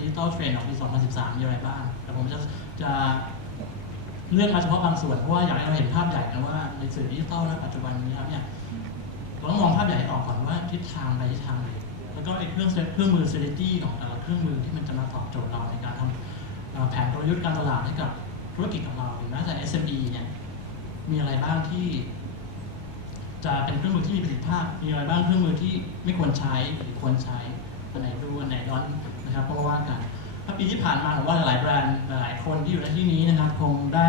ดิจิตอลเทรนด์ของปี 2013 มีอะไรบ้าง แต่ผมจะจะเลือกมาเฉพาะบางส่วน เพราะว่าอยากให้เราเห็นภาพใหญ่นะว่าในสื่อดิจิตอลณปัจจุบันนี้แล้วเนี่ยเราต้องมองภาพใหญ่ออกก่อนว่าทิศทางไปทิศทางไหนแล้วก็ไอ้เครื่องเครื่องมือ strategy ของแต่ละเครื่องมือที่มันจะมาตอบโจทย์เราในการทำแผนกลยุทธ์การตลาดให้กับธุรกิจของเราหรือแม้แต่ SME เนี่ยมีอะไรบ้างที่ จะเป็นเครื่องมือที่มีประสิทธิภาพ มีอะไรบ้างเครื่องมือที่ไม่ควรใช้หรือควรใช้อันไหนดูอันไหนร้อน นะครับก็ว่ากันถ้าปีที่ผ่านมาผมว่าหลายแบรนด์หลายคนที่อยู่ในที่นี้นะครับคงได้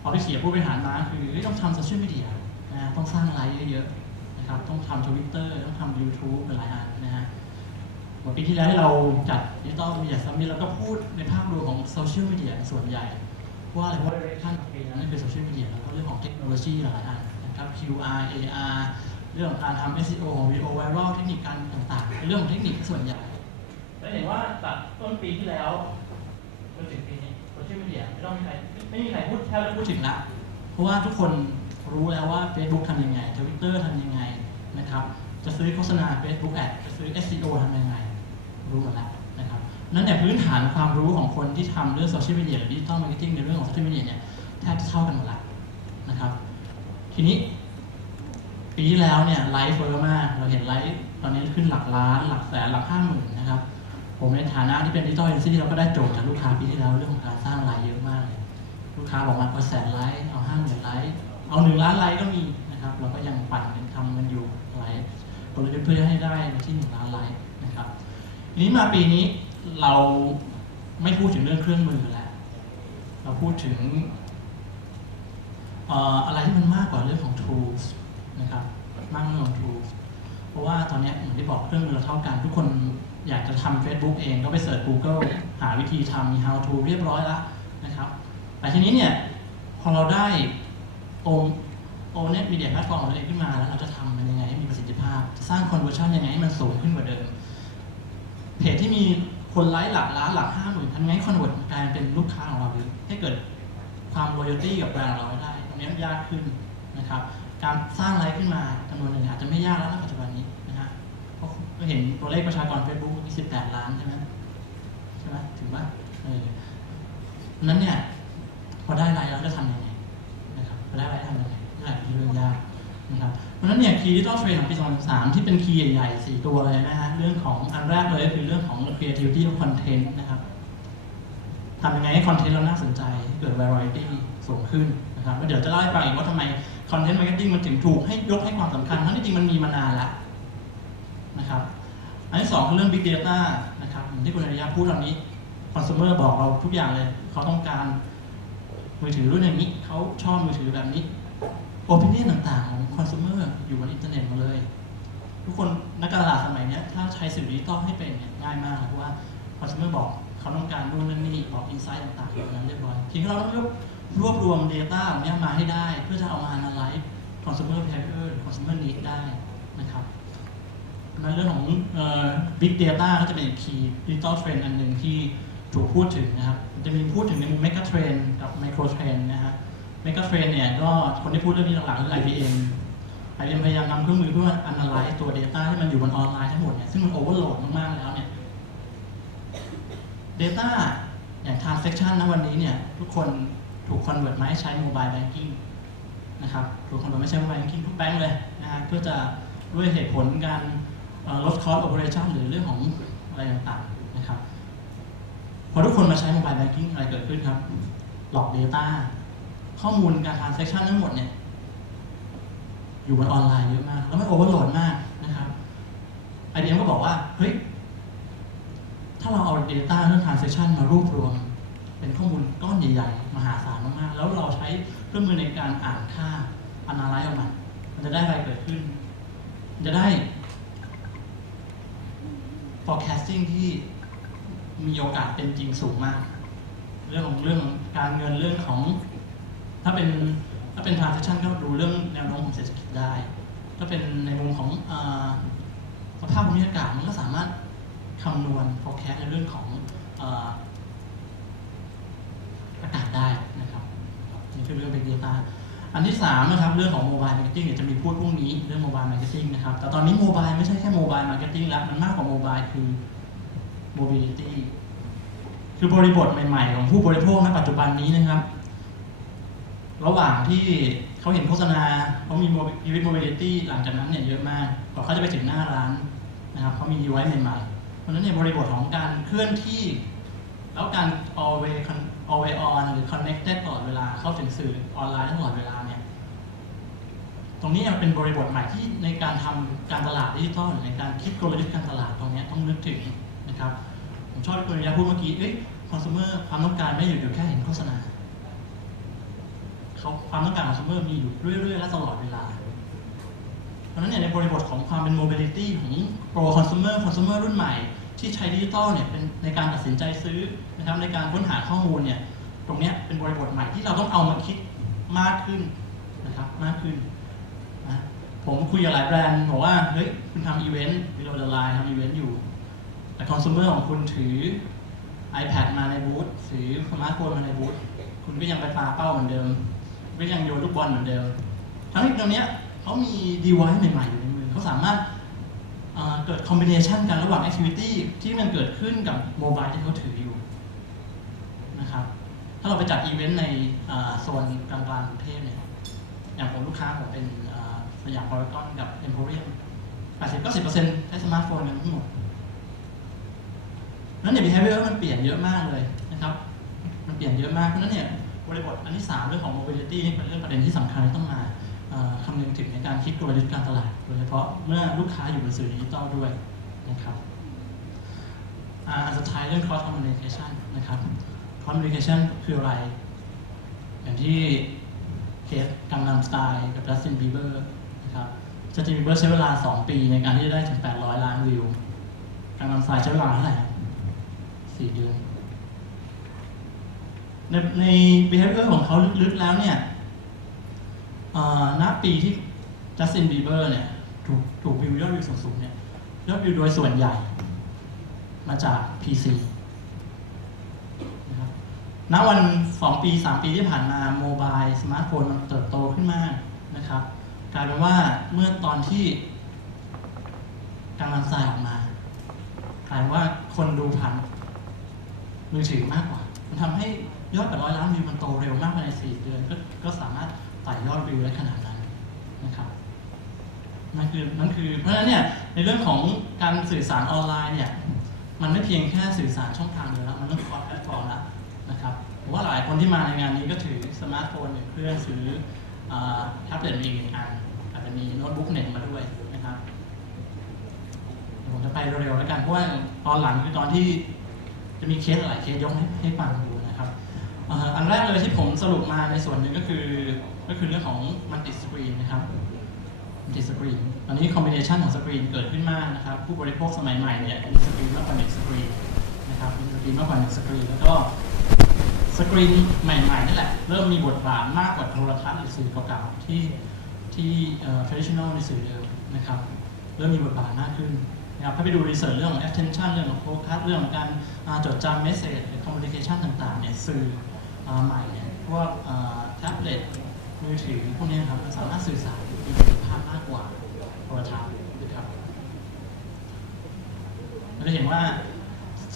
เอไปเสียผู้บริหารมาคือต้องทำโซเชียลมีเดียนะต้องสร้างไลฟ์เยอะๆนะครับต้องทำทวิตเตอร์ต้องทำ YouTube หลายอันนะฮะเมื่อปีที่แล้วที่เราจัดดิจิตอลมีเดียซัมมิตเราก็พูดในภาพรวมของโซเชียลมีเดียส่วนใหญ่ว่าอะไรเพราะว่าท่านปีนั้นคือโซเชียลมีเดียแล้วก็เรื่องของเทคโนโลยีหลายอันนะครับ QR AR เรื่องของการทำ SEO ของวิดีโอไวรัลเทคนิคการต่างๆ เรื่องเทคนิคส่วนใหญ่ เห็นว่าจากต้นปีที่แล้วจนถึงปีนี้โซเชียลมีเดียไม่ต้องมีใครไม่มีใครพูดแทบไม่พูดถึงละเพราะว่าทุกคนรู้แล้วว่า Facebook ทำยังไง Twitter ทำยังไงนะครับจะซื้อโฆษณา Facebook Ad จะซื้อ SEO ทำยังไง รู้หมดแล้วนะครับนั้นแต่ยพื้นฐานความรู้ของคนที่ทำเรื่องโซเชียลมีเดียหรือดิจิตอลมาร์เก็ตติ้งในเรื่องของโซเชียลมีเดียเนี่ยแทบจะเท่ากันหมดล้วนะครับ ทีนี้ ปีที่แล้วเนี่ยไลฟ์เฟอร์มาก เราเห็นไลฟ์ตอนนี้ขึ้นหลักล้าน หลักแสนหลักห้าหมื่นนะครับ ผมในฐานะที่เป็นดิจิตอลเอเจนซี่เราก็ได้โจทย์จากลูกค้าปีที่แล้วเรื่องของการสร้างไลฟ์เยอะมากเลยลูกค้าบอกมาเอาแสนไลฟ์เอาห้าหมื่นไลฟ์เอาหนึ่งล้านไลฟ์ก็มีนะครับเราก็ยังปั่นกันทำกันอยู่ไลฟ์กลยุทธ์เพื่อให้ได้ที่หนึ่งล้านไลฟ์นะครับนี้มาปีนี้เราไม่พูดถึงเรื่องเครื่องมือแล้วเราพูดถึงอะไรที่มันมากกว่าเรื่องของ tools นะครับมากกว่าเรื่องของ tools เพราะว่าตอนนี้เหมือนที่บอกเครื่องมือเราเท่ากันทุกคน อยากจะทำ Facebook เองก็ไปเสิร์ช Google หาวิธีทำมี how to เรียบร้อยแล้วนะครับ แต่ทีนี้เนี่ยพอเราได้โอโอเน็ตมีเดียแพลตฟอร์มของเราเองขึ้นมาแล้วเราจะทำมันยังไงให้มีประสิทธิภาพ สร้าง conversion ยังไงให้มันสูงขึ้นกว่าเดิม เพจที่มีคนไลค์หลักล้านหลักห้าหมื่นทำไงคอนเวิร์ตกลายเป็นลูกค้าของเราหรือให้เกิดความ loyalty กับแบรนด์เราได้ตรงนี้มันยากขึ้นนะครับ การสร้างไลค์ขึ้นมาจำนวนหนึ่งอาจจะไม่ยากแล้วในปัจจุบันนี้นะฮะเพราะ ก็เห็นตัวเลขประชากร Facebook มี18 ล้านใช่ไหมใช่ไหมถึงว่าเออนั้นเนี่ย พอได้ไลค์แล้วจะทำยังไงนะครับพอได้ไลค์ทำยังไงนี่แหละคือเรื่องยากนะครับเพราะนั้นเนี่ยคีย์ดิจิตอลเทรนของปี2003ที่เป็นคีย์ใหญ่ๆ4ตัวเลยนะฮะเรื่องของอันแรกเลยคือเรื่องของ creativity of content นะครับทำยังไงให้คอนเทนต์เราน่าสนใจให้เกิด variety สูงขึ้นนะครับแล้วเดี๋ยวจะเล่าให้ฟังอีกว่าทำไม content marketing มันถึงถูกให้ยกให้ความสำคัญ ทั้งที่จริงมันมีมานานแล้ว นะครับ อันที่สองคือเรื่อง big data นะครับอย่างที่คุณอริยะพูดตอนนี้ consumer บอกเราทุกอย่างเลยเขาต้องการมือถือรุ่นอย่างนี้เขาชอบมือถือแบบนี้โอปิเนียนต่างๆ ของคอน sumer อยู่บนอินเทอร์เน็ตหมาเลย ทุกคนนักการตลาดสมัยนี้ถ้าใช้สื่อดิจิตอลให้เป็นเนี่ยง่ายมากเพราะว่าคอน sumer บอกเขาต้องการนู่นนั่นนี่บอกอินไซต์ต่างๆอยู่ในนั้นเรียบร้อยทีนี้เราต้องรวบรวบรวม Data เหล่านี้มาให้ได้ เพื่อจะเอามา analyze consumer behavior หรือ consumer need ได้ ในเรื่องของเอ่อ big data ก็จะเป็นอีก key digital trend อันหนึ่งที่ถูกพูดถึงนะครับ จะมีพูดถึงในมุม mega trend กับ micro trend นะฮะเมกะเทรนเนี่ยก็คนที่พูดเรื่องนี้หลักๆคือ IBM IBM พยายามทำเครื่องมือเพื่อ analyze ตัว Data ที่มันอยู่บนออนไลน์ทั้งหมดเนี่ยซึ่งมัน overload มากๆแล้วเนี่ย Data อย่าง transaction นะวันนี้เนี่ยทุกคนถูก convert มาให้ใช้ mobile banking นะครับถูก convert มาใช้ mobile banking ทุกแบงก์เลยนะฮะเพื่อจะด้วยเหตุผลการ ลด cost operation หรือเรื่องของอะไรต่างๆนะครับพอทุกคนมาใช้ mobile banking อะไรเกิดขึ้นครับ หลอก Data ข้อมูลการ transaction ทั้งหมดเนี่ย อยู่บนออนไลน์เยอะมาก แล้วมันโอเวอร์โหลดมากนะครับ IBM ก็บอกว่า เฮ้ย ถ้าเราเอา Data เรื่อง transaction มารวบรวม เป็นข้อมูลก้อนใหญ่ๆ มหาศาลมากๆ แล้วเราใช้เครื่องมือในการอ่านค่า analyze ออกมามันจะได้อะไรเกิดขึ้น จะได้ forecasting ที่มีโอกาสเป็นจริงสูงมาก เรื่องของเรื่องการเงินเรื่องของ ถ้าเป็นถ้าเป็น transaction ก็ดูเรื่องแนวโน้มของเศรษฐกิจได้ ถ้าเป็นในมุมของอสภาพภูมิอากาศมันก็สามารถคำนวณ forecast ในเรื่องของอากาศได้นะครับนี่คือเรื่อง big data อันที่สามนะครับเรื่องของ mobile marketing เนี่ยจะมีพูดพรุ่งนี้เรื่อง mobile marketing นะครับแต่ตอนนี้ mobile ไม่ใช่แค่ mobile marketing แล้วมันมากกว่า mobile คือ mobility คือบริบทใหม่ๆ ของผู้บริโภคณปัจจุบันนี้นะครับ ระหว่างที่เขาเห็นโฆษณาเขามีชีวิตโมบิลิตี้หลังจากนั้นเนี่ยเยอะมากกว่าเขาจะไปถึงหน้าร้านนะครับเขามีดีไวซ์ใหม่ๆเพราะฉะนั้นเนี่ยบริบทของการเคลื่อนที่ แล้วการ always always on หรือ connected ตลอดเวลาเข้าถึงสื่อออนไลน์ตลอดเวลา ตรงนี้มันเป็นบริบทใหม่ที่ในการทำการตลาดดิจิทัลในการคิดกลยุทธ์การตลาดตรงนี้ต้องนึกถึงนะครับผมชอบที่คุณยาพูดเมื่อกี้เอ้ยคอน sumer ความต้องการไม่หยุดอยู่แค่เห็นโฆษณาเขาความต้องการของ consumer มีอยู่เรื่อยๆและตลอดเวลาเพราะฉะนั้นเนี่ยในบริบทของความเป็น mobility ของ pro consumer consumer รุ่นใหม่ ที่ใช้ดิจิทัลเนี่ยเป็นในการตัดสินใจซื้อนะครับในการค้นหาข้อมูลเนี่ยตรงนี้เป็นบริบทใหม่ที่เราต้องเอามาคิดมากขึ้นนะครับมากขึ้น ผมคุยกับหลายแบรนด์บอกว่า เฮ้ย คุณทำอีเวนต์ below the line ทำอีเวนต์อยู่ แต่คอน sumer ของคุณถือ iPad มาในบูธถือสมาร์ทโฟนมาในบูธคุณก็ยังไปปาเป้าเหมือนเดิมก็ยังโยนลูกบอลเหมือนเดิม ทั้งนี้ตรงเนี้ยเขามี device ใหม่ๆอยู่ในมือเขาสามารถเอ่อเกิด combination กันระหว่าง activity ที่มันเกิดขึ้นกับโมบายที่เขาถืออยู่นะครับถ้าเราไปจัดอีเวนต์ในโซนกลางๆกรุงเทพเนี่ยอย่างผมลูกค้าผมเป็น สยามพารากอนกับ Emporium 80-90%ใช้สมาร์ทโฟนกันทั้งหมดนั้นเนี่ย behavior มันเปลี่ยนเยอะมากเลยนะครับ มันเปลี่ยนเยอะมาก เพราะนั้นเนี่ยบริบทอันที่ 3 เรื่องของ mobility นี่เป็นเรื่องประเด็นที่สำคัญที่ต้องมาคำนึงถึงในการคิดกลยุทธ์การตลาด โดยเฉพาะเมื่อลูกค้าอยู่บนสื่อดิจิตอลด้วยนะครับอันสุดท้ายเรื่อง cross communication นะครับ cross communication คืออะไร อย่างที่เคสกังนำสไตล์กับ Justin Bieber นะ ครับ Justin Bieber ใช้เวลา 2 ปีในการที่จะได้ถึง 800 ล้านวิวกังนำสไตล์ใช้เวลาเท่าไหร่สี่เดือน ในใน behavior ของเขาลึกๆแล้วเนี่ยณปีที่ Justin Bieber เนี่ยถูกถูกวิวยอดวิวสูงๆเนี่ยยอดวิวโดยส่วนใหญ่ มาจาก PC นะครับณวัน 2 ปี 3 ปีที่ผ่านมาโมบายสมาร์ทโฟนมันเติบโตขึ้นมากนะครับ กลายเป็นว่าเมื่อตอนที่การลันทรายออกมากลายเป็นว่าคนดูผ่านมือถือมากกว่า มันทำให้ยอด800ล้านวิวมันโตเร็วมากภายใน4เดือนก็ก็สามารถไต่ยอดวิวได้ขนาดนั้นนะครับนั่นคือนั่นคือเพราะฉะนั้นเนี่ยในเรื่องของการสื่อสารออนไลน์เนี่ยมันไม่เพียงแค่สื่อสารช่องทางเดียวแล้วมันต้องคอร์สแพลตฟอร์มแล้วนะครับผมว่าหลายคนที่มาในงานนี้ก็ถือสมาร์ทโฟนหนึ่งเครื่องถือ แท็บเล็ตมีอีกหนึ่งอันอาจจะมีโน้ตบุ๊กเน็ตมาด้วยนะครับผมจะไปเร็วๆแล้วกันเพราะว่าตอนหลังคือตอนที่จะมีเคสหลายเคสยกให้ฟังดูนะครับอันแรกเลยที่ผมสรุปมาในส่วนหนึ่งก็คือก็คือเรื่องของมันติดสกรีนนะครับมันติดสกรีนตอนนี้คอมบิเนชันของสกรีนเกิดขึ้นมากนะครับ ผู้บริโภคสมัยใหม่เนี่ยมีสกรีนมากกว่าหนึ่งสกรีนนะครับมีสกรีนมากกว่าหนึ่งสกรีนแล้วก็ สกรีนใหม่ๆนี่แหละ เริ่มมีบทบาทมากกว่าโทรทัศน์หรือสื่อเก่าๆที่ที่เอ่อ traditional ในสื่อเดิมนะครับ เริ่มมีบทบาทมากขึ้นนะครับถ้าไปดูรีเสิร์ชเรื่องของ attention เรื่องของ focus เรื่องของการอ่าจดจำ message หรือ communication ต่างๆเนี่ยสื่ออ่าใหม่เนี่ยพวกแท็บเล็ตมือถือพวกนี้ครับมันสามารถสื่อสารมีประสิทธิภาพมากกว่าโทรทัศน์นะครับเราจะเห็นว่า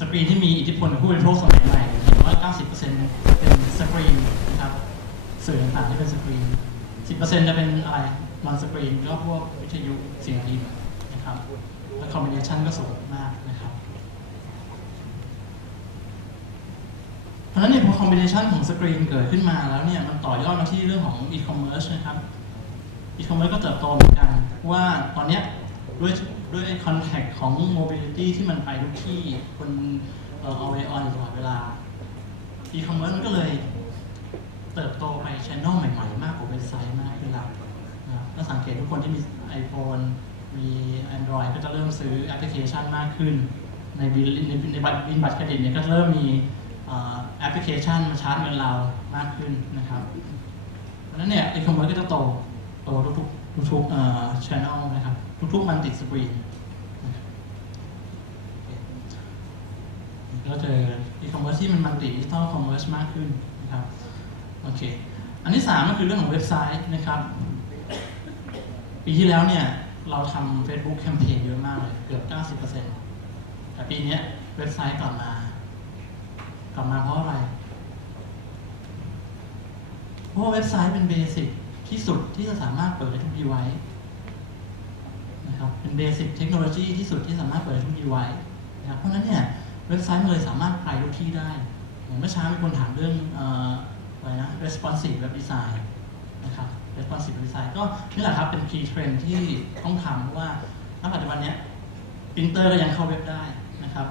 สกรีนที่มีอิทธิพลกับผู้บริโภคสมัยใหม่เนี่ยเห็นว่า 90%เป็นสกรีนนะครับสื่อต่างๆที่เป็นสกรีน 10%จะเป็นอะไรนอนสกรีนก็พวกวิทยุเสียงพิมพ์นะครับและคอมบิเนชันก็สูงมากนะครับเพราะฉะนั้นเนี่ยพอคอมบิเนชันของสกรีนเกิดขึ้นมาแล้วเนี่ยมันต่อยอดมาที่เรื่องของอีคอมเมิร์ซนะครับอีคอมเมิร์ซก็เติบโตเหมือนกันว่าตอนเนี้ย ด้วยด้วยคอนแทคของโมบิลิตี้ที่มันไปทุกที่คนเอาไว้ออนตลอดเวลาอีคอมเมิร์ซมันก็เลยเติบโตไปช n น l ใหม่ๆ มากกว่าเว็บไซต์มากขึ้นแล้วนะถ้าสังเกตทุกคนที่มี iPhone มี Android ก็จะเริ่มซื้อแอปพลิเคชันมากขึ้น ในบิลในในบัตรบินบัตรเครดิตเนี่ยก็เริ่มมีแอปพลิเคชันมาชาร์จเงินเรามากขึ้นนะครับเพราะฉะนั้นเนี่ยอีคอมเมิร์ซก็จะโตโตทุกๆทุกๆเอ่อช n น l นะครับ ทุกๆมันติดสกรีนก็เจออีคอมเมิร์ซที่มันมันติดิจิตอลคอมเมิร์ซมากขึ้นนะครับโอเคอันที่สามก็คือเรื่องของเว็บไซต์นะครับ ปีที่แล้วเนี่ยเราทำ Facebook แคมเปญเยอะมากเลย เกือบ 90%แต่ปีนี้เว็บไซต์กลับมา กลับมาเพราะอะไร เพราะเว็บไซต์เป็นเบสิกที่สุดที่จะสามารถเปิดได้ทุก device นะครับเป็นเบสิกเทคโนโลยีที่สุดที่สามารถเปิดได้ทุก device นะครับเพราะฉะนั้นเนี่ยเว็บไซต์มันเลยสามารถไปทุกที่ได้อย่างเมื่อเช้ามีคนถามเรื่องอะไรนะ responsive web design นะครับ responsive web design ก็นี่แหละครับเป็น key trend ที่ต้องทำเพราะว่าณปัจจุบันเนี้ยปรินเตอร์ก็ยังเข้าเว็บได้นะครับ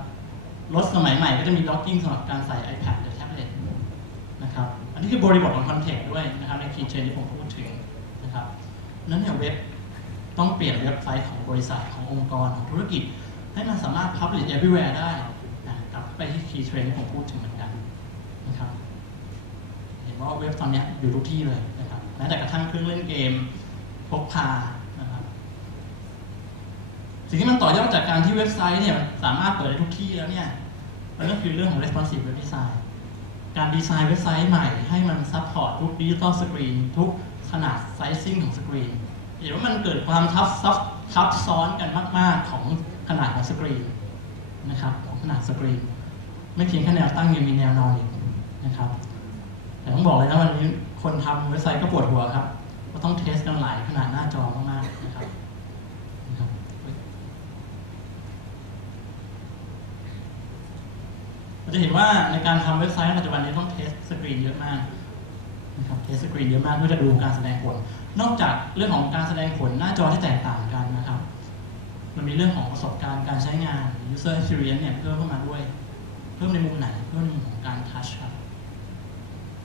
รถสมัยใหม่ก็จะมี docking สำหรับการใส่ iPad หรือ tablet นะครับอันนี้คือบริบทของคอนเทกต์ด้วยนะครับใน key trend ที่ผมพูดถึงนะครับนั้นเนี่ยเว็บ ต้องเปลี่ยนเว็บไซต์ของบริษัทขององค์กรของธุรกิจ ให้มันสามารถ publish everywhere ได้นะกลับไปที่ key trend ที่ผมพูดถึงเหมือนกันนะครับเห็นว่าเว็บตอนนี้อยู่ทุกที่เลยนะครับแม้แต่กระทั่งเครื่องเล่นเกมพกพานะครับสิ่งที่มันต่อยอดจากการที่เว็บไซต์เนี่ยสามารถเปิดได้ทุกที่แล้วเนี่ยมันก็คือเรื่องของ responsive web design การดีไซน์เว็บไซต์ใหม่ให้มันซัพพอร์ตทุกดิจิตอลสกรีนทุกขนาดไซซิ่งของสกรีน เห็นว่ามันเกิดความทับซับทับซ้อนกันมาก ๆ ของขนาดของสกรีนนะครับของขนาดสกรีน ไม่เพียงแค่แนวตั้งยังมีแนวนอนอีกนะครับ แต่ต้องบอกเลยนะวันนี้คนทำเว็บไซต์ก็ปวดหัวครับก็ต้องเทสกันหลายขนาดหน้าจอมากๆนะครับเราจะเห็นว่าในการทำเว็บไซต์ในปัจจุบันนี้ต้องเทสสกรีนเยอะมากนะครับเทสสกรีนเยอะมากเพื่อจะดูการแสดงผล นอกจากเรื่องของการแสดงผลหน้าจอที่แตกต่างกันนะครับ มันมีเรื่องของประสบการณ์การใช้งาน user experience เนี่ยเพิ่มเข้ามาด้วย เพิ่มในมุมไหนเพิ่มในมุมของการทัชครับ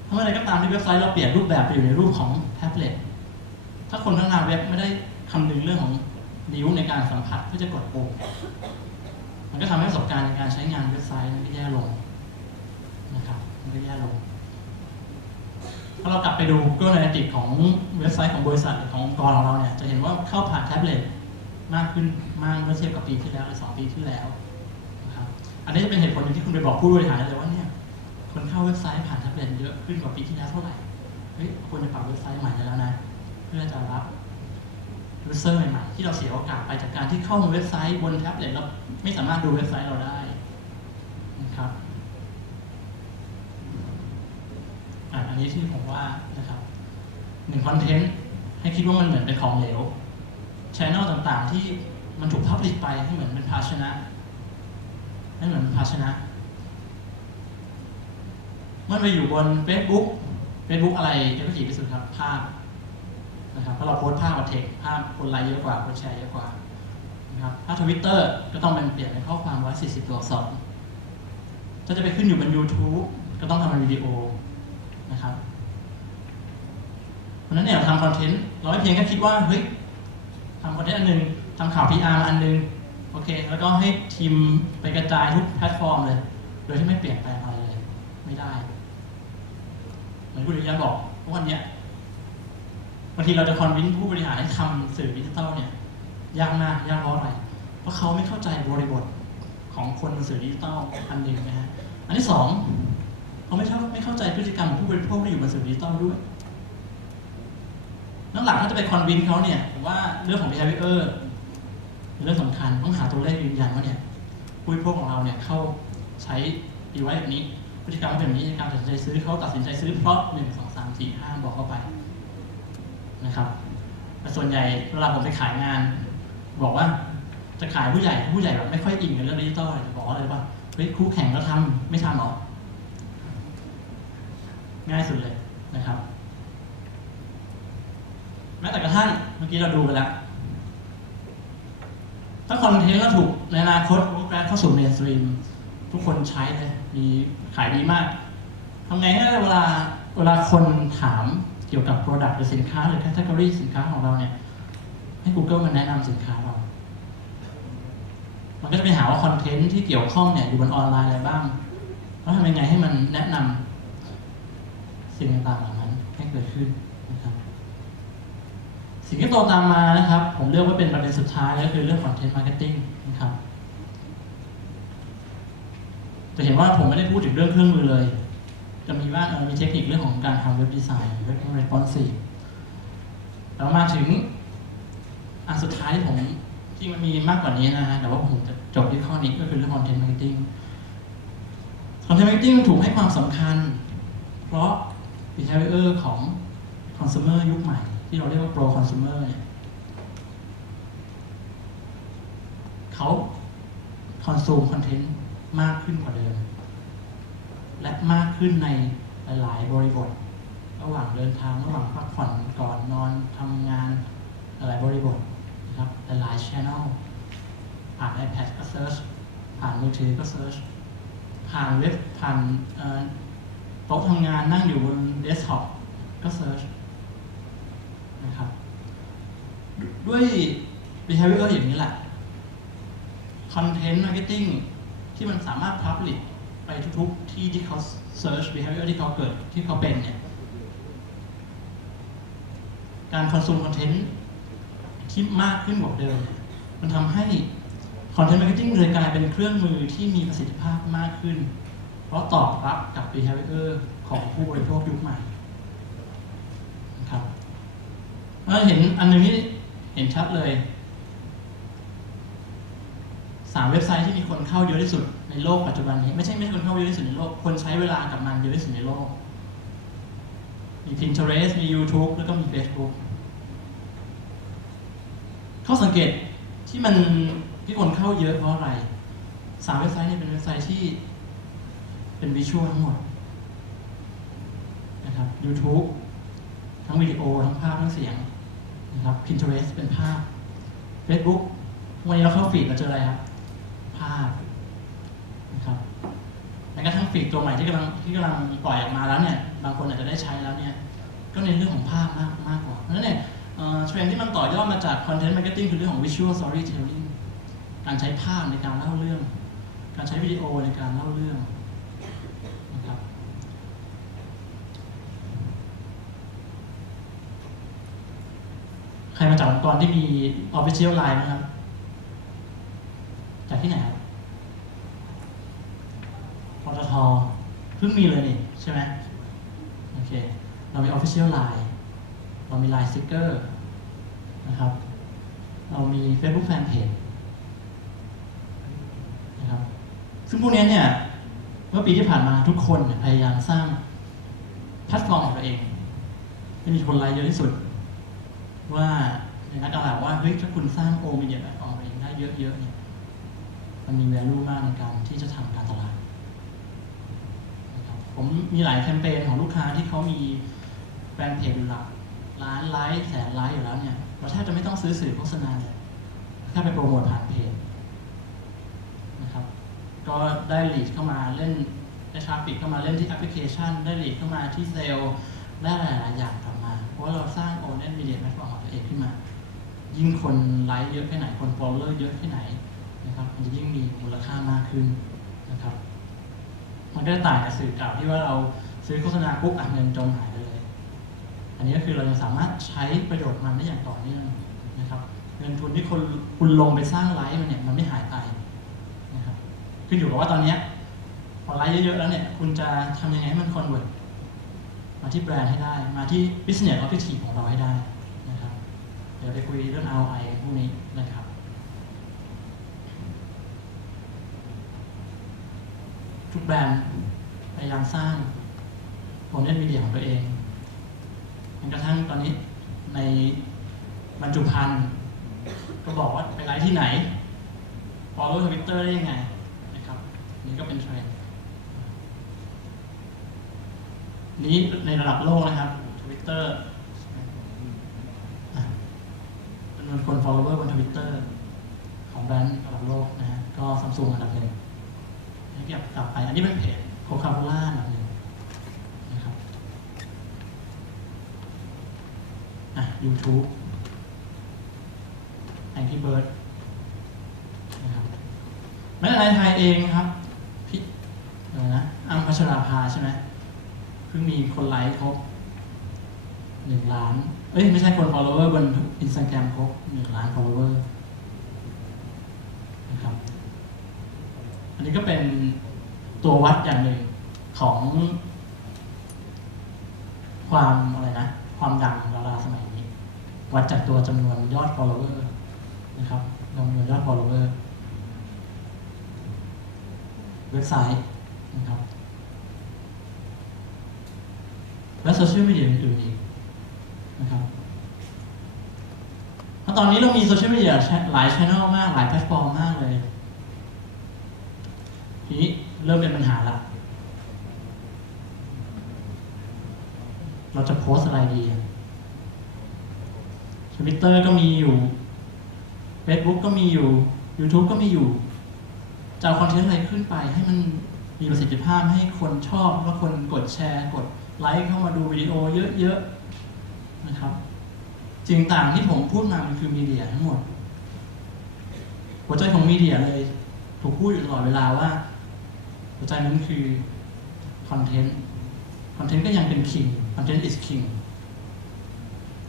ถ้าเมื่อไรก็ตามที่เว็บไซต์เราเปลี่ยนรูปแบบไปอยู่ในรูปของแท็บเล็ตถ้าคนพัฒนาเว็บไม่ได้คำนึงเรื่องของนิ้วในการสัมผัสเพื่อจะกดปุ่มมันก็ทำให้ประสบการณ์ในการใช้งานเว็บไซต์มันก็แย่ลงนะครับมันก็แย่ลง ถ้าเรากลับไปดู Google Analytics ของเว็บไซต์ของบริษัทหรือขององค์กรของเราเนี่ยจะเห็นว่าเข้าผ่านแท็บเล็ตมากขึ้นมากเมื่อเทียบกับปีที่แล้วหรือสองปีที่แล้วนะครับอันนี้จะเป็นเหตุผลหนึ่งที่คุณไปบอกผู้บริหารเลยว่าเนี่ยคนเข้าเว็บไซต์ผ่านแท็บเล็ตเยอะขึ้นกว่าปีที่แล้วเท่าไหร่เฮ้ยควรจะปรับเว็บไซต์ใหม่ได้แล้วนะเพื่อจะรับยูเซอร์ใหม่ๆที่เราเสียโอกาสไปจากการที่เข้าเว็บไซต์บนแท็บเล็ตแล้วไม่สามารถดูเว็บไซต์เราได้นะครับ อันนี้ที่ผมว่านะครับหนึ่งคอนเทนต์ให้คิดว่ามันเหมือนเป็นของเหลวช n นลต่างๆ ที่มันถูกพับลิกไปให้เหมือนเป็นภาชนะให้เหมือนเป็นภาชนะ เมื่อไปอยู่บน Facebook Facebook อะไรเอฟเฟกตีฟที่สุดครับภาพนะครับเพราะเราโพสต์ภาพกับเทคภาพคนไลค์เยอะกว่าคนแชร์เยอะกว่านะครับถ้าทวิตเตอร์ก็ต้องเป็นเปลี่ยนเป็นข้อความ140 ตัวอักษรถ้าจะไปขึ้นอยู่บน YouTube ก็ต้องทำเป็นวิดีโอ นะครับ เพราะฉะนั้นเนี่ยเราทำคอนเทนต์เราไม่เพียงแค่คิดว่าเฮ้ยทำคอนเทนต์อันหนึ่งทำข่าว PR มาอันหนึ่งโอเค แล้วก็ให้ทีมไปกระจายทุกแพลตฟอร์มเลย โดยที่ไม่เปลี่ยนแปลงอะไรเลย ไม่ได้ เหมือนคุณริยาบอกว่าวันเนี้ยบางทีเราจะคอนวินผู้บริหารให้ทำสื่อดิจิทัลเนี่ยยากมากยากเพราะอะไร เพราะเขาไม่เข้าใจบริบทของคนบนสื่อดิจิทัลอันหนึ่งนะฮะ อันที่สอง เขาไม่ชอบไม่เข้าใจพฤติกรรมของผู้บริโภคที่อยู่บนสื่อดิจิทัลด้วยน้ำหลักถ้าจะไปคอนวินเขาเนี่ยว่าเรื่องของ behavior เป็นเรื่องสำคัญต้องหาตัวเลขยืนยันว่าเนี่ยผู้บริโภคของเราเนี่ยเข้าใช้ดีไว้แบบนี้พฤติกรรมเป็นแบบนี้ในการตัดสินใจซื้อเขาตัดสินใจซื้อเพราะหนึ่งสองสามสี่ห้าบอกเข้าไปนะครับแต่ส่วนใหญ่เวลาผมไปขายงาน บอกว่าจะขายผู้ใหญ่ผู้ใหญ่แบบไม่ค่อยอินกับเรื่องดิจิตอลจะบอกอะไรว่าเฮ้ยคู่แข่งก็ทำไม่ทำหรอ ง่ายสุดเลยนะครับ แม้แต่กระทั่งเมื่อกี้เราดูไปแล้วถ้าคอนเทนต์เราถูกในอนาคตแกรเข้าสู่เมนสตรีมทุกคนใช้เลย มีขายดีมากทำไงให้เวลาเวลาคนถามเกี่ยวกับ Product หรือสินค้าหรือ Category สินค้าของเราเนี่ย ให้ Google มันแนะนำสินค้าเรา มันก็จะไปหาว่าคอนเทนต์ที่เกี่ยวข้องเนี่ยอยู่บนออนไลน์อะไรบ้างแล้วทำยังไงให้มันแนะนำ สิ่งต่างๆเหล่านั้นให้เกิดขึ้นนะครับ สิ่งที่โตตามมานะครับ ผมเลือกว่าเป็นประเด็นสุดท้ายก็คือเรื่องคอนเทนต์มาร์เก็ตติ้งนะครับจะเห็นว่าผมไม่ได้พูดถึงเรื่องเครื่องมือเลย จะมีว่าเออมีเทคนิคเรื่องของการทำเว็บดีไซน์เว็บ responsive แล้วมาถึงอันสุดท้ายที่ผมจริงมันมีมากกว่านี้นะฮะแต่ว่าผมจะจบที่ข้อนี้ก็คือเรื่อง content marketing content marketing ถูกให้ความสำคัญ เพราะ behavior ของ consumer ยุคใหม่ ที่เราเรียกว่า pro consumer เนี่ยเขา consume content มากขึ้นกว่าเดิม และมากขึ้นในหลายๆบริบท ระหว่างเดินทางระหว่างพักผ่อนก่อนนอนทำงานหลายบริบทนะครับหลายๆ channel ผ่าน iPad ก็ search ผ่านมือถือก็ search ผ่านเว็บผ่าน ต๊ะทำงานนั่งอยู่บนเดสก์ท็อปก็ search นะครับ ด้วย behavior อย่างนี้แหละ content marketing ที่มันสามารถ public ไปทุกๆที่ที่เขา search behavior ที่เขาเกิดที่เขาเป็นเนี่ยการ consume content ที่มากขึ้นกว่าเดิมเนี่ยมันทำให้ content marketing เลยกลายเป็นเครื่องมือที่มีประสิทธิภาพมากขึ้น เพราะตอบรับกับ behavior ของผู้บริโภคยุคใหม่นะครับเราเห็นอันหนึงที่เห็นชัดเลยสามเว็บไซต์ที่มีคนเข้าเยอะที่สุดในโลกปัจจุบันนี้ ไม่ใช่ไม่ใช่คนเข้าเยอะที่สุดในโลก คนใช้เวลากับมันเยอะที่สุดในโลก มี Pinterest มี YouTube แล้วก็มี Facebook ข้อสังเกตที่มันที่คนเข้าเยอะเพราะอะไรสามเว็บไซต์นี่เป็นเว็บไซต์ที่ เป็นวิชวลทั้งหมดนะครับ YouTube ทั้งวิดีโอ ทั้งภาพ ทั้งเสียงนะครับ Pinterest เป็นภาพ Facebook วันนี้เราเข้าฟีดเราเจออะไรครับ ภาพนะครับแม้กระทั่งฟีดตัวใหม่ที่กำลังที่กำลังปล่อยออกมาแล้วเนี่ย บางคนอาจจะได้ใช้แล้วเนี่ย ก็ในเรื่องของภาพมากมากกว่า เพราะฉะนั้นเนี่ยเทรนที่มันต่อยอดมาจาก content marketing คือเรื่องของ visual storytelling การใช้ภาพในการเล่าเรื่อง การใช้วิดีโอในการเล่าเรื่องนะครับ ใค รมาจากองค์กรที่มี official line ไหมครับ จากที่ไหนครับปตทเพิ่งมีเลยนี่ ใช่ไหมโอเค เรามี official line เรามี line sticker นะครับ เรามี Facebook Fanpage นะครับ ซึ่งพวกนี้เนี่ย เมื่อปีที่ผ่านมาทุกคนพยายามสร้างแพลตฟอร์มของตัวเองให้มีคนไลค์เยอะที่สุด ว่าอย่างนั้นเอาแบบว่าเฮ้ยถ้าคุณสร้างโอมีเดียแพลตฟอร์มเองได้เยอะๆเนี่ยมันมี value มากในการที่จะทำการตลาดนะครับผมมีหลายแคมเปญของลูกค้าที่เขามีแฟนเพจอยู่หลักล้านไลค์แสนไลค์อยู่แล้วเนี่ยเราแทบจะไม่ต้องซื้อสื่อโฆษณาเลยแค่ไปโปรโมทผ่านเพจนะครับ ก็ได้ลีดเข้ามาเล่นได้ทราฟฟิกเข้ามาเล่นที่แอปพลิเคชัน ได้ลีดเข้ามาที่เซลล์ได้หลายๆอย่างกลับมา เพราะว่าเราสร้างโอเน็ตมีเดียแพลตฟอร์มของตัว เองขึ้นมา ยิ่งคนไลค์เยอะแค่ไหน คน follower เยอะแค่ไหนนะครับ มันจะยิ่งมีมูลค่ามากขึ้นนะครับ มันก็จะต่างกับสื่อเก่าที่ว่าเราซื้อโฆษณาปุ๊บอะเงินจมหายไปเลย อันนี้ก็คือเราจะสามารถใช้ประโยชน์มันได้อย่างต่อเนื่องนะครับเงินทุนที่คนคุณลงไปสร้างไลฟ์มันเนี่ยมันไม่หายไปนะครับขึ้นอยู่กับว่าตอนเนี้ยพอไลฟ์เยอะๆแล้วเนี่ย คุณจะทำยังไงให้มันคอนเวิร์ตมาที่แบรนด์ให้ได้ มาที่ business objective ของเราให้ได้ เดี๋ยวไปคุยเรื่อง ROI พวกนี้นะครับ ทุกแบรนด์พยายามสร้างโมเดลมีเดียของตัวเองจนกระทั่งตอนนี้ในบรรจุภัณฑ์ก็บอกว่าไปไลฟ์ที่ไหน follow Twitter ได้ยังไงนะครับ นี่ก็เป็นเทรนด์นี้ในระดับโลกนะครับ Twitter อะ จำนวนคน follower บน Twitter ของแบรนด์ระดับโลกนะฮะก็ซัมซุงอันดับหนึ่งให้กลับกลับไป อันนี้เป็นเพจโคคาโคล่าแบบหนึ่งนะครับอะ YouTube แองกี้เบิร์ดนะครับแม้แต่ในไทยเองนะครับพี่อะไรนะอัมพัชราภาใช่ไหมเพิ่งมีคนไลค์ครบหนึ่งล้าน เอ้ย ไม่ใช่คน follower บนอินสตาแกรมครบหนึ่งล้าน follower นะครับ อันนี้ก็เป็นตัววัดอย่างหนึ่งของ ความอะไรนะ ความดังขงดาราสมัยนี้ วัดจากตัวจำนวนยอด follower นะครับจำนวนยอด follower เว็บไซต์นะครับ และโซเชียลมีเดียอื่นอีก ตอนนี้เรามีโซเชียลมีเดียหลายช่องมาก หลายแพลตฟอร์มมากเลย ทีนี้เริ่มเป็นปัญหาละ เราจะโพสต์อะไรดีทวิตเตอร์ก็มีอยู่ Facebook ก็มีอยู่ YouTube ก็มีอยู่จะเอาคอนเทนต์อะไรขึ้นไปให้มันมีประสิทธิภาพให้คนชอบ แล้วคนกดแชร์ กดไลค์เข้ามาดูวิดีโอเยอะๆนะครับ สิ่งต่างที่ผมพูดมามันคือมีเดียทั้งหมด หัวใจของมีเดียเลยถูกพูดอยู่ตลอดเวลาว่า หัวใจนั้นคือคอนเทนต์คอนเทนต์ก็ยังเป็น king คอนเทนต์ is king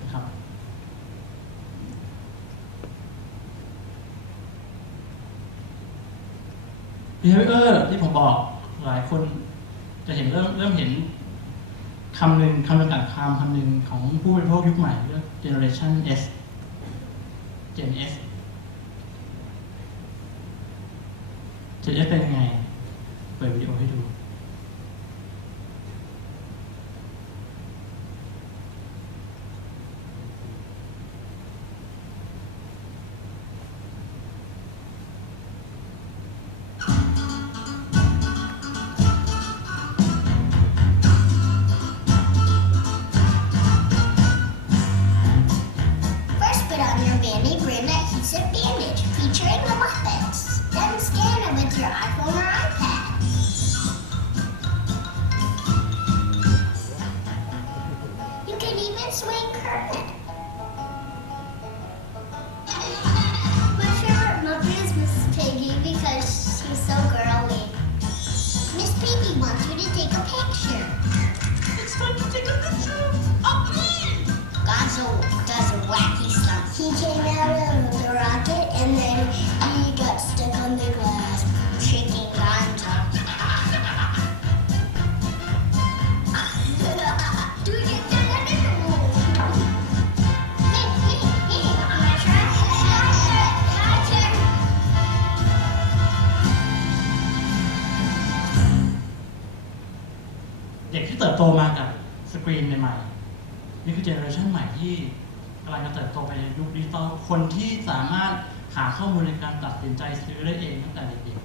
นะครับ behavior ที่ผมบอกหลายคนจะเห็นเริ่มเริ่มเห็น คำหนึ่งคำจำกัดความคำหนึ่งของผู้บริโภคยุคใหม่เรียก generation S Gen S Gen S เป็นยังไง เปิดวิดีโอให้ดู picture. It's time to take a picture of me. Gonzo does a wacky stuff. He came out ที่กำลังจะเติบโตไปในยุคดิจิตอลคนที่สามารถหาข้อมูลในการตัดสินใจซื้อได้เองตั้งแต่เด็ก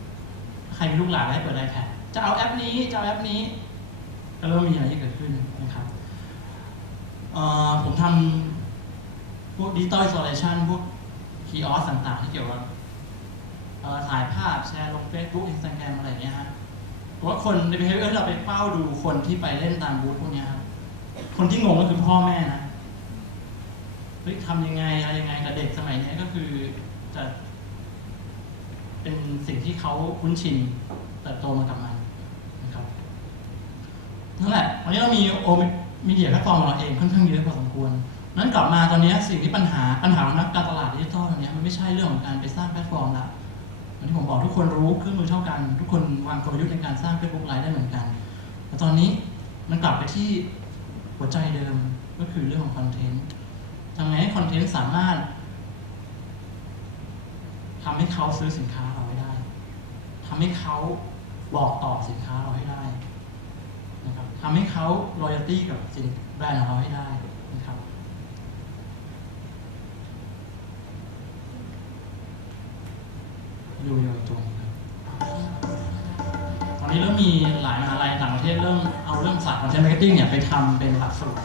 ๆใครมีลูกหลานให้เปิด iPad จะเอาแอปนี้จะเอาแอปนี้ก็เริ่มมีอะไรที่เกิดขึ้นนะครับผมทำพวกดิจิตอลอินสตาเลชันพวกคีออสต่างๆ ที่เกี่ยวกับถ่ายภาพแชร์ลง Facebook Instagram อะไรเงี้ยฮะเพราะว่าคนใน behavior เราไปเฝ้าดูคนที่ไปเล่นตามบูธพวกนี้ครับ คนที่งงก็คือพ่อแม่นะเฮ้ยทำยังไงอะไรยังไงกับเด็กสมัยนี้ก็คือจะเป็นสิ่งที่เขาคุ้นชินเติบโตมากับมันนะครับนั่นแหละวันนี้เรามีโอมีเดียแพลตฟอร์มของเราเองค่อนข้างเยอะพอสมควรนั้นกลับมาตอนนี้สิ่งที่ปัญหาปัญหาของนักการตลาดดิจิทัลตอนนี้มันไม่ใช่เรื่องของการไปสร้างแพลตฟอร์มละอย่างที่ผมบอกทุกคนรู้เครื่องมือเท่ากัน ทุกคนวางกลยุทธ์ในการสร้าง Facebook Live ได้เหมือนกันแต่ตอนนี้มันกลับไปที่ หัวใจเดิมก็คือเรื่องของคอนเทนต์ทำไงให้คอนเทนต์สามารถทำให้เขาซื้อสินค้าเราให้ได้ทำให้เขาบอกต่อสินค้าเราให้ได้นะครับทำให้เขา loyalty กับสินแบรนด์ของเราให้ได้นะครับดูโดยตรงครับตอนนี้เริ่มมีหลาย ทศเริ่มเอาเรื่องศาสตร์ของเทนต์มาร์เก็ตติ้งเนี่ยไปทำเป็นหลักสูตร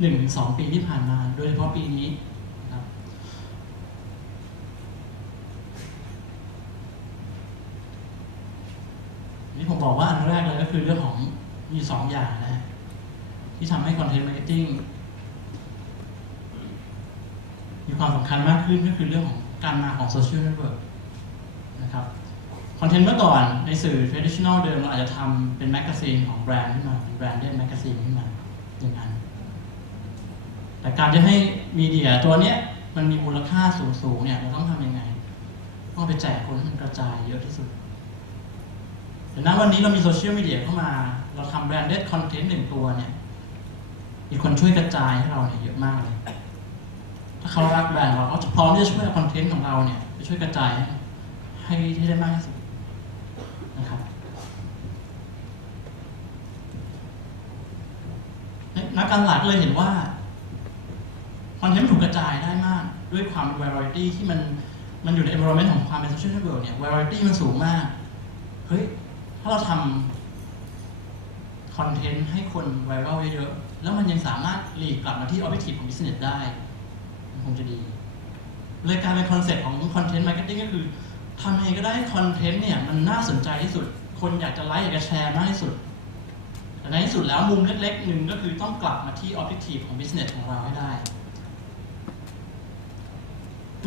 หนึ่งสองปีที่ผ่านมา โดยเฉพาะปีนี้นะครับนี่ผมบอกว่าอันแรกเลยก็คือเรื่องของมีสองอย่างนะที่ทำให้คอนเทนต์มาร์เก็ตติ้งมีความสำคัญมากขึ้นก็คือเรื่องของการมาของโซเชียลเน็ตเวิร์กนะครับคอนเทนต์เมื่อก่อนในสื่อ traditional เดิมเราอาจจะทำเป็นแมกกาซีนของแบรนด์ขึ้นมาเป็นแบรนด์เด่นแมกกาซีนขึ้นมาอย่างนั้น แต่การจะให้มีเดียตัวเนี้ยมันมีมูลค่าสูงๆเนี่ยเราต้องทำยังไงต้องไปแจกคนให้มันกระจายเยอะที่สุดแต่ณวันนี้เรามีโซเชียลมีเดียเข้ามา เราทำแบรนด์เดคอนเทนต์หนึ่งตัวเนี่ย มีคนช่วยกระจายให้เราเนี่ยเยอะมากเลย ถ้าเขารักแบรนด์เราก็จะพร้อมที่จะช่วยคอนเทนต์ของเราเนี่ยไปช่วยกระจายให้ให้ใหได้มากที่สุดนะครับนักการตลาดเลยเห็นว่า คอนเทนต์ถูกกระจายได้มาก ด้วยความ variety ที่มันมันอยู่ใน environment ของความเป็น social network เนี่ย variety มันสูงมาก เฮ้ย ถ้าเราทำคอนเทนต์ให้คนไวรัลเยอะๆ แล้วมันยังสามารถหลีกกลับมาที่ objective ของ business ได้ มันคงจะดี เลยกายเป็นคอนเซ็ปต์ของคอนเทนต์มาร์เก็ตติ้งก็คือทำยังไงก็ได้ให้คอนเทนต์เนี่ย มันน่าสนใจที่สุด คนอยากจะไลค์อยากจะแชร์มากที่สุด แต่ในที่สุดแล้วมุมเล็กๆหนึ่งก็คือต้องกลับมาที่ objective ของ business ของเราให้ได้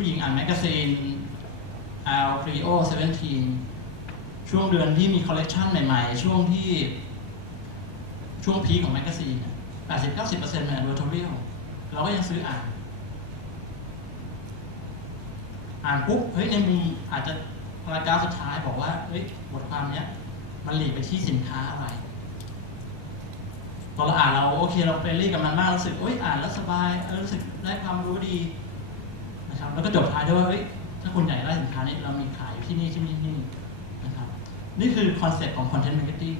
ผู้หญิงอ่านแมกกาซีน Al Prio 17 ช่วงเดือนที่มีคอลเลกชันใหม่ๆ ช่วงที่ช่วงพีของแมกกาซีน80-90%เป็น editorial เราก็ยังซื้ออ่าน อ่านปุ๊บ เฮ้ย ในมุมอาจจะพารากราฟสุดท้ายบอกว่า เฮ้ย บทความเนี้ย มันหลีกไปที่สินค้าอะไรพอเราอ่านเราโอเคเราเฟรนลี่กับมันมากรู้สึกเอ้ยอ่านแล้วสบายเรู้สึกได้ความรู้ดี นะครับแล้วก็จบท้ายด้วยว่าเฮ้ยถ้าคุณอยากได้สินค้านี้เรามีขายอยู่ที่นี่ที่นี่ที่นี่นะครับนี่คือคอนเซ็ปต์ของคอนเทนต์มาร์เก็ตติ้ง